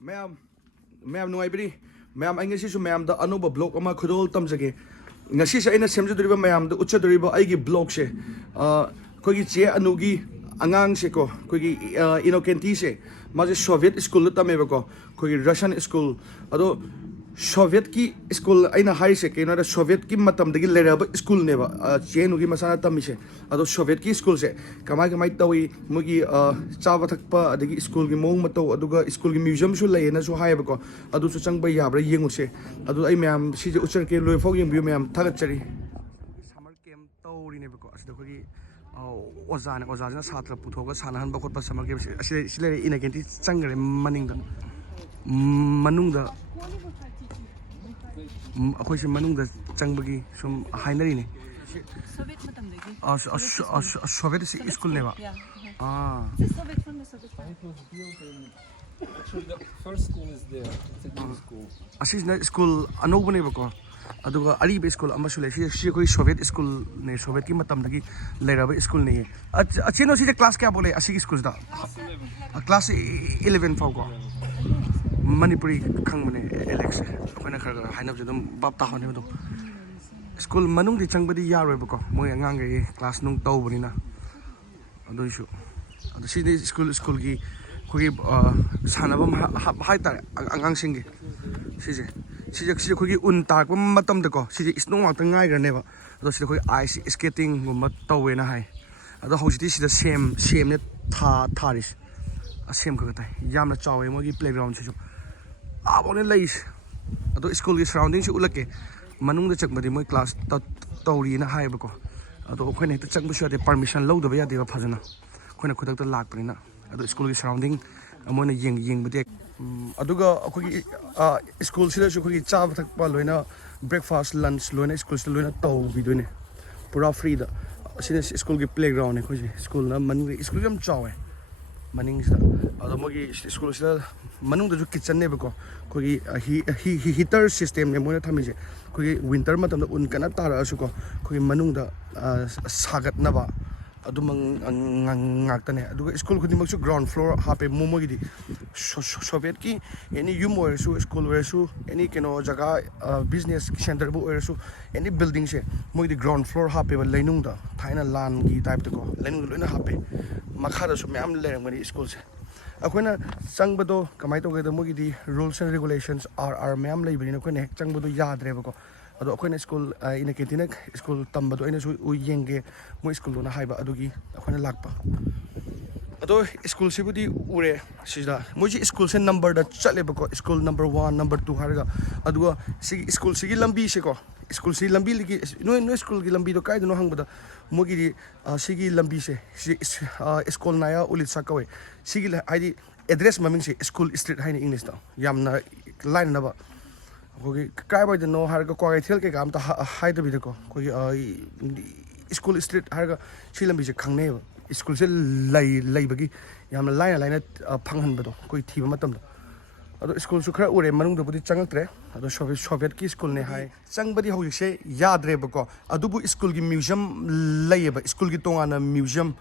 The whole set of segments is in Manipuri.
Ma'am, nuaibri. Ma'am, I ngasi su ma'am da ano ba blog ama khudol tamjage. Ngasi sa ina semju duriba ma'am da utsa duriba aigi blog se. Kogi che anugi angang se ko. Kogi inokenti se. Maje Soviet school ta meba ko. Kogi Russian school. Ado Soviet ki school aina high se ke na Soviet ki matam dagi leraba school neba. Che nugi masana tamise. Ado Soviet ki school se. Kamai tawi mugi chawa thakpa adagi school gi mong mato aduga school gi museum su lay na su high ba ko. Adu su changba yabra yengu se. Adu ai ma'am si uchar ke loi fog yeng bi ma'am thagat chari. Summer camp tawri neba ko. Asda kogi Ozana Satra Putoga, Sanahan Bokota Summer Games, Sile in again, Sangre Manning Manunga Hoshi Manunga Changbagi, some Hinerini. Soviet school never. Ah, actually, the first school is there. It's a new school. Assistant school, an open neighbor. Aduga Aribe school amasule she Soviet school ne Soviet ki matam dagi leraba school ne achino si class kya bole asigi schools da class 11 fau ko Manipuri khang mane alex koina khar hainab jadum bab ta hone do school manung di changbadi yaroi ba ko moi angang ge class nung taw bani na adu isu adu si school gi khogi sanabam hai ta angang singi si Siji kogi untar ko matam de ko siji isnong wang tangai gane ba ado siji kogi ice skating gum tawe na hai ado hojiti sida same ne tharis a same ko ta yamna chawe mo gi playground chu abone lais ado school gi surrounding chu ulake manung de chakmadi moi class tawri na hai ba ko ado khoine ta chakbu shu de permission lo da ba ya de ba phajana khoine khudak ta lak prina ado school gi surrounding amona yeng bade aduga akogi school sida su kogi cha thakpa loina breakfast lunch loina school sida loina taw bidone pura free da sida school gi playground ne khoji school na maning school gam chawe maning sida ado mogi school sida manung da ju kitchen ne bako kogi heater system ne mona thamije kogi winter matam da un kana tara asu ko kogi manung da sagat na ba adumang ngakta ne aduga school khudi maksu ground floor hape momo gi Soviet ki any humor su school where su any keno jaga business center bu where su any building se moi di ground floor hape ba leinung da thaina lan gi type to ko leinung loina hape makha da su myam lerang mani school se akoina changbado kamai to ge da moi di rules and regulations are myam leibini ko ne changbado yadre ba ko ado akoina school ina kentina school tambado ina su u yenge mo school na haiba adugi akoina lakpa ado school sibudi ure sida moji school se number da chale ba ko school number 1 number 2 harga aduga sigi school sigi lambi se ko school sigi lambi ligi no school gi lambi do kai do hang bada mogi di sigi lambi se school na ya ulit sakawe sigi id address maming se school street hain english da yamna line na ba kogi kai ba de no harga ko ai thel ke gam ta hai da bi de ko kogi school street harga silambi se khangne ba school se lai bagi yamna line phanghan ba do koi thiba matam da ado school su khara ure manung da budi changaktre ado Soviet ki school ne hai changbadi hoji se yadre ba ko adubu school gi museum lai ba school gi tongana museum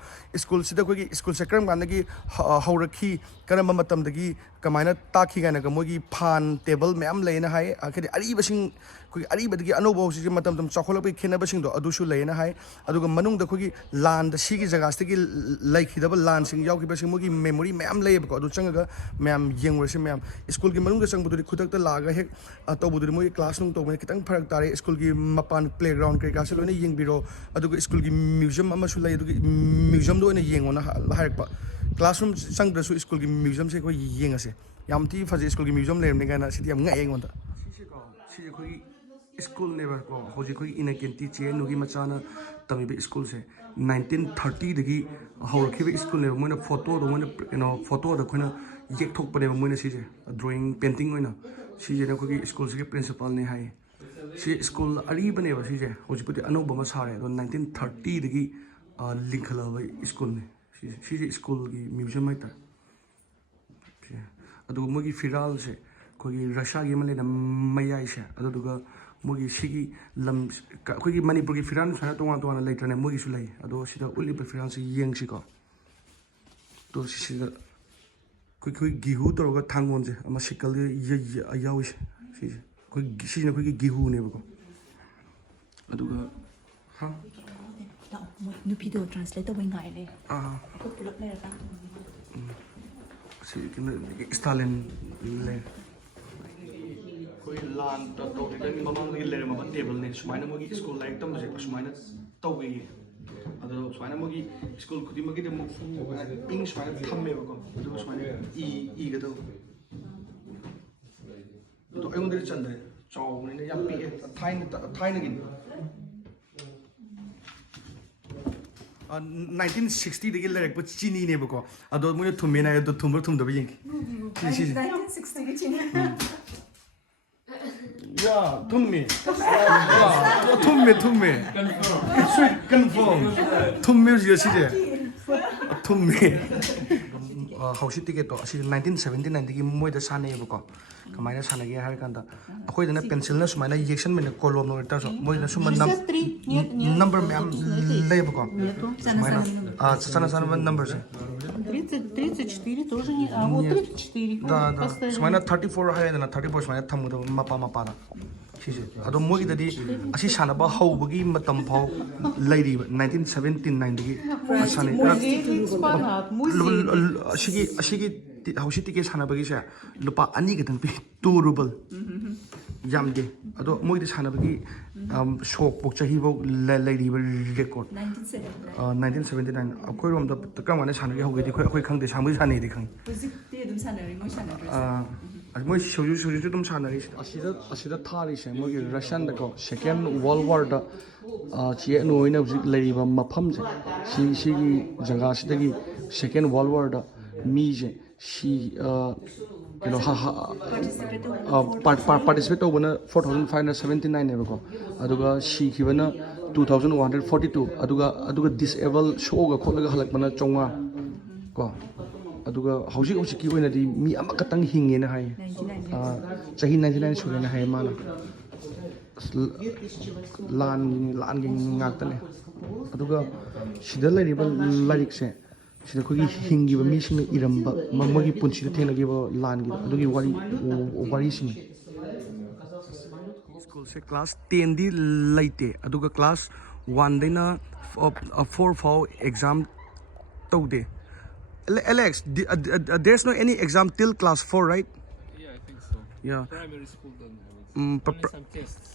school sida ko gi school se kram gan gi haurakhi kanama matam da gi kamaina takhi ga na ga mogi phan table ma'am lai na hai akhiri ari basing ko ari badgi anobo si matam tam chakhol ba khena basing do adu su lai na hai adu ga manung da ko gi land si gi jaga sti gi lai khidaba land sing yaw ki basing mogi memory ma'am lai ba ko adu changa ga ma'am yeng se ma'am school gi manung da chang budu khudak ta laga hek to budu moi class nung to mai kitang pharak tare school gi mapan playground kai ka se lone yeng biro adu ga school gi museum ama su lai adu gi museum do ne yeng ona harak pa classroom sang da su school gi museum se ko yeng ase yam ti faje school gi museum le ne ga na siti am nga yeng onda si ko school never ko hoji ko ina kenti che nugi machana tami be school se 1930 dagi hawrki be school ne moina photo do moina photo da khona yek thok pare moina si je drawing painting oina si je na ko school se principal ne hai si school ari bane ba si je hoji puti anoba ma sare do 1930 dagi linkhala ba school ne si je school gi museum mai ta adu mogi firal se ko gi Russia gi male na mayai se adu duga mogi sigi lam ko gi Manipur gi firan sa to wan later ne mogi su lai ado sida uli pe firan se yeng si ko to sida ko ꯑꯩꯈꯣꯏ ꯒꯤꯍꯨ ꯇꯧꯔꯒ ꯊꯥꯡꯒꯣꯟꯁꯦ ꯑꯃ ꯁꯤꯀꯜꯗ ꯌꯥꯎꯏꯁꯦ ꯁꯤꯁꯦ ꯑꯩꯈꯣꯏ ꯁꯤꯁꯤꯅ ꯑꯩꯈꯣꯏꯒꯤ ꯒꯤꯍꯨꯅꯦꯕꯀꯣ ꯑꯗꯨꯒ ꯍꯥ ꯅꯨꯄꯤꯗꯣ ꯇ꯭ꯔꯥꯟꯁꯂꯦꯠ ꯇꯧꯕ ꯉꯥꯏꯔꯦ ꯑꯩꯈꯣꯏ ꯄꯨꯂꯞ ꯂꯩꯔꯒ ꯁꯤ ꯁ꯭ꯇꯥꯂꯤꯟ ꯂꯩ ꯑꯩꯈꯣꯏ ꯂꯥꯟ ꯇꯧꯔꯤꯉꯩ ꯃꯃꯥꯡꯗꯒꯤ ꯂꯩꯔꯝꯃꯕ ꯇꯦꯕꯜꯅꯦ ꯁꯨꯃꯥꯏꯅ ꯃꯣꯏꯒꯤ ꯁ꯭ꯀꯨꯜ ꯂꯥꯏꯔꯤꯛ ꯇꯝꯕꯁꯦ ꯁꯨꯃꯥꯏꯅ ꯇꯧꯋꯦꯌꯦ ꯑꯗꯣ ꯁꯨꯃꯥꯏꯅ ꯃꯣꯏꯒꯤ ꯁ꯭ꯀꯨꯜ ꯈꯨꯗꯤꯡꯃꯛꯀꯤꯗꯤ ꯑꯃꯨꯛ ꯏꯪ ꯁꯨꯃꯥꯏꯅ ꯊꯝꯃꯦꯕꯀꯣ ꯑꯗꯨꯒ ꯁꯨꯃꯥꯏꯅ ꯏꯒꯗꯧꯕ ꯑꯗꯣ ꯑꯩꯉꯣꯟꯗꯗꯤ ꯆꯟꯗ꯭ꯔꯦ ꯆꯥꯎꯕꯅꯤꯅ ꯌꯥꯝ ꯄꯤꯛꯑꯦ ꯊꯥꯏꯅꯒꯤꯅꯤ 1960ꯗꯒꯤ ꯂꯩꯔꯛꯄ ꯆꯤꯅꯤꯅꯦꯕꯀꯣ ꯑꯗꯣ ꯃꯣꯏꯅ ꯊꯨꯝꯃꯦꯅ ꯍꯥꯏ ꯑꯗꯣ ꯊꯨꯝꯕ꯭ꯔꯥ ꯊꯨꯝꯗꯕ ꯌꯦꯡꯒꯦ ꯁꯤꯁꯦ 1960ꯒꯤ ꯆꯤꯅꯤ 야, 톰미. 톰미. 스윗 컨펌. 톰미지가 시제. 톰미. 하우시 티켓도 시 1979dagi 모이다 사네요고. 그마이나 사나게 할 간다. 아코이드나 펜실나 수마이나 이젝션면에 콜롬노 따서 모이나 수만 넘버 맴 레이버고. 사나 넘버스. 34 тоже не, а вот 34. Да. 수마이나 34 하야나 34 수마이나 탐무도 마파마파다. 시제. 아도 모기들이 아시 사나바 하우버기 마탐 파우 레이리 1979dagi 사네. 시기 하우시 티켓 사나바기세 루파 아니 같은 피 2 ruble. ꯌꯥꯝꯗꯦ ꯑꯗꯣ ꯃꯣꯏꯗꯤ ꯁꯥꯟꯅꯕꯒꯤ ꯁꯣꯛꯄꯣꯛ ꯆꯍꯤꯐꯧ ꯂꯩꯔꯤꯕ ꯔꯦꯀꯣꯔꯗ 1979 ꯑꯩꯈꯣꯏꯔꯣꯝꯗ ꯀꯔꯝ ꯀꯥꯟꯗ ꯁꯥꯟꯅꯒꯦ ꯍꯧꯒꯦꯗꯤ ꯑꯩꯈꯣꯏ ꯈꯪꯗꯦ ꯁꯥꯟꯅꯕꯨꯗꯤ ꯁꯥꯟꯅꯩꯗꯤ ꯈꯪꯉꯤ ꯍꯧꯖꯤꯛꯇꯤ ꯑꯗꯨꯝ ꯁꯥꯟꯅꯔꯤ ꯃꯣꯏ ꯁꯥꯟꯅꯗ꯭ꯔꯁꯨ ꯃꯣꯏ ꯍꯧꯖꯤꯛꯁꯨ ꯑꯗꯨꯝ ꯁꯥꯟꯅꯔꯤ ꯑꯁꯤꯗ ꯊꯥꯔꯤꯁꯦ ꯃꯣꯏꯒꯤ ꯔꯁꯤꯌꯥꯟꯗꯀꯣ ꯁꯦꯀꯦꯟ ꯋꯥꯔꯜ ꯋꯥꯔꯗ ꯆꯦꯛꯅ ꯑꯣꯏꯅ ꯍꯧꯖꯤꯛ ꯂꯩꯔꯤꯕ ꯃꯐꯝꯁꯦ ꯁꯤꯒꯤ ꯖꯒꯥꯁꯤꯗꯒꯤ ꯁꯦꯀꯦꯟ ꯋꯥꯔꯜ ꯋꯥꯔꯗ ꯃꯤꯁꯦ ꯁꯤ ꯀꯩꯅꯣ ꯄꯥꯔꯇꯤꯁꯤꯄꯦꯠ ꯇꯧꯕꯅ 4579ꯅꯦꯕꯀꯣ ꯑꯗꯨꯒ ꯁꯤꯈꯤꯕꯅ 2142 ꯑꯗꯨꯒ ꯗꯤꯁꯑꯦꯕꯜ ꯁꯣꯛꯑꯒ ꯈꯣꯠꯂꯒ ꯍꯜꯂꯛꯄꯅ 900 ꯀꯣ ꯑꯗꯨꯒ ꯍꯧꯖꯤꯛꯀꯤ ꯑꯣꯏꯅꯗꯤ ꯃꯤ ꯑꯃꯈꯛꯇꯪ ꯍꯤꯡꯉꯦꯅ ꯍꯥꯏꯌꯦ ꯆꯍꯤ 99 ꯁꯨꯔꯦꯅ ꯍꯥꯏꯌꯦ ꯃꯥꯅ ꯂꯥꯟꯒꯤ ꯉꯥꯛꯇꯅꯦ ꯑꯗꯨꯒ ꯁꯤꯗ ꯂꯩꯔꯤꯕ ꯂꯥꯏꯔꯤꯛꯁꯦ sida ko hingi ba mi sing iramba magi punchi the thena gi ba lan gi adugi wari sing school se class 10 di laite aduga class 1 dina 4 fall exam taude Alex there's no any exam till class 4 right? Yeah, I think so. Yeah, Primary school don't have it. Some tests.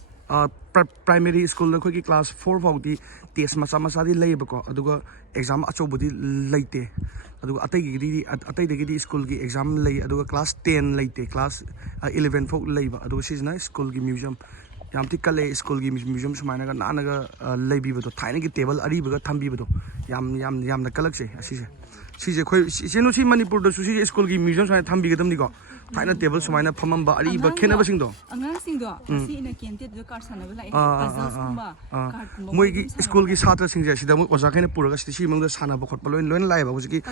Primary school na khoi class 4 fau di test macha di leiba ko aduga exam achobudi leite aduga atai gi school gi exam lei aduga class 10 leite class 11 fau leiba aduga sisna school gi museum yam ti kale school gi museum sumaina ga nana ga leibi bodo thaina gi table ari ba ga thambi bodo yam na kalak se sije khoi sinu si manipur da su si school gi museum sai thambi ga damni ko thaina table sumaina phamamba ari ba khena ba sing do angang sing do si ina kente do card sanaba lai puzzles kuma card kuma moi gi school gi satra sing je sida moi oja khena puraga si mangda sana ba khotpa loin lai ba hojiki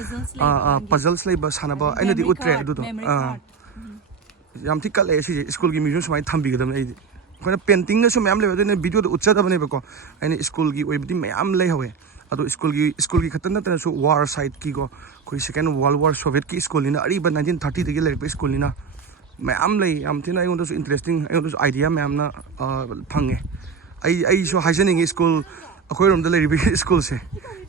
puzzles lai ba sana ba aina di utre du do yam ti kale si school gi museum sumai thambi ga dam ai khona painting na su mayam le ba ne video do utcha da bane ba ko aina school gi oi bidi mayam lai hawe ado school gi khatan na su war side ki go koi second world war soviet ki school ni na ari ba 1930 dagi lai school ni na mayam lai am thina ai so interesting ai idea mayam na phange ai so haijening school akhoi rom da lai school se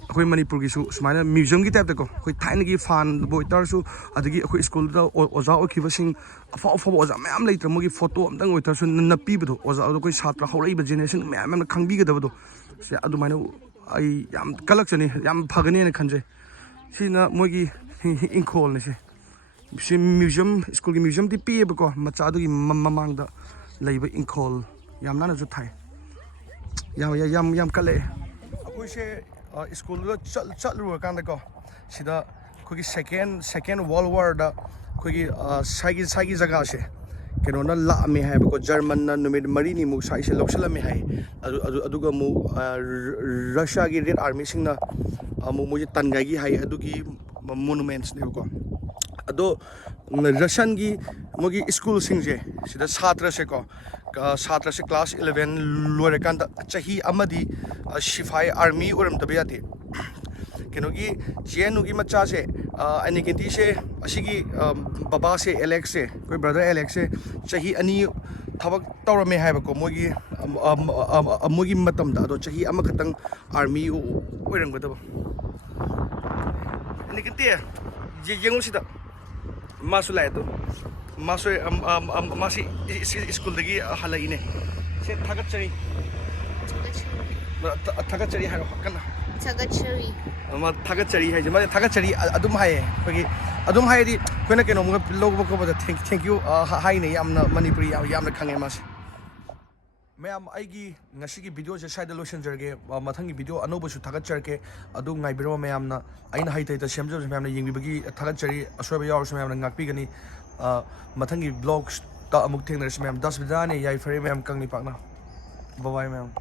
akhoi manipur gi su sumaina museum gi type da ko khoi thaina gi fan boy tar su adagi akhoi school da oja o khiba sing afa oja mayam lai tra mo gi photo amdang oi tar su na pi bu do oja do koi satra haurai ba generation mayam na khangbi ga da do se adu maina ai yam kalak chani yam phagani ne khanje sina mogi inkol ne se museum school gi museum ti pi ba ko macha du gi mamang da leiba inkol yam na ju thai yam kale akoi se school da chal ru kan da ko sida ko gi second world war da ko gi sai jaga se keno na la me hai ko German na numid mari ni mu sai se loksala me hai aduga mu Russia gi red army sing na mu ji tan gai gi hai adugi monuments ne ko ado Russian gi mogi school sing je sida chhatra se class 11 lore kan da chahi amadi shifai army uram da bayati keno gi chenu gi macha se anh cái tí xe cái baba xe Alex xe cái brother Alex xe chahi ani thawak tawra me hai ba ko mogi mogi matam da do chahi ama khatang army oirang ba da anh cái tí yengu sida masu lai do masu masi school dagi halai ne se thagat chari thagat chari ha kan Tagachari. ma thagat chari hai ma thagat chari adum hai phagi adum hai di koina keno mo log ko ba thank you hai ne yamna manipuri yamna khange mas mayam aigi ngasi gi video je side lotion jarge mathang gi video anoba su thagat charke adu ngai biro mayamna aina hai tai ta semjo mayamna yingbi bagi thagat chari asoba yaw su mayamna ngakpi gani mathang gi vlogs ta amuk thengna mayam 10 bidane yai fare mayam kangni pakna bye bye mayam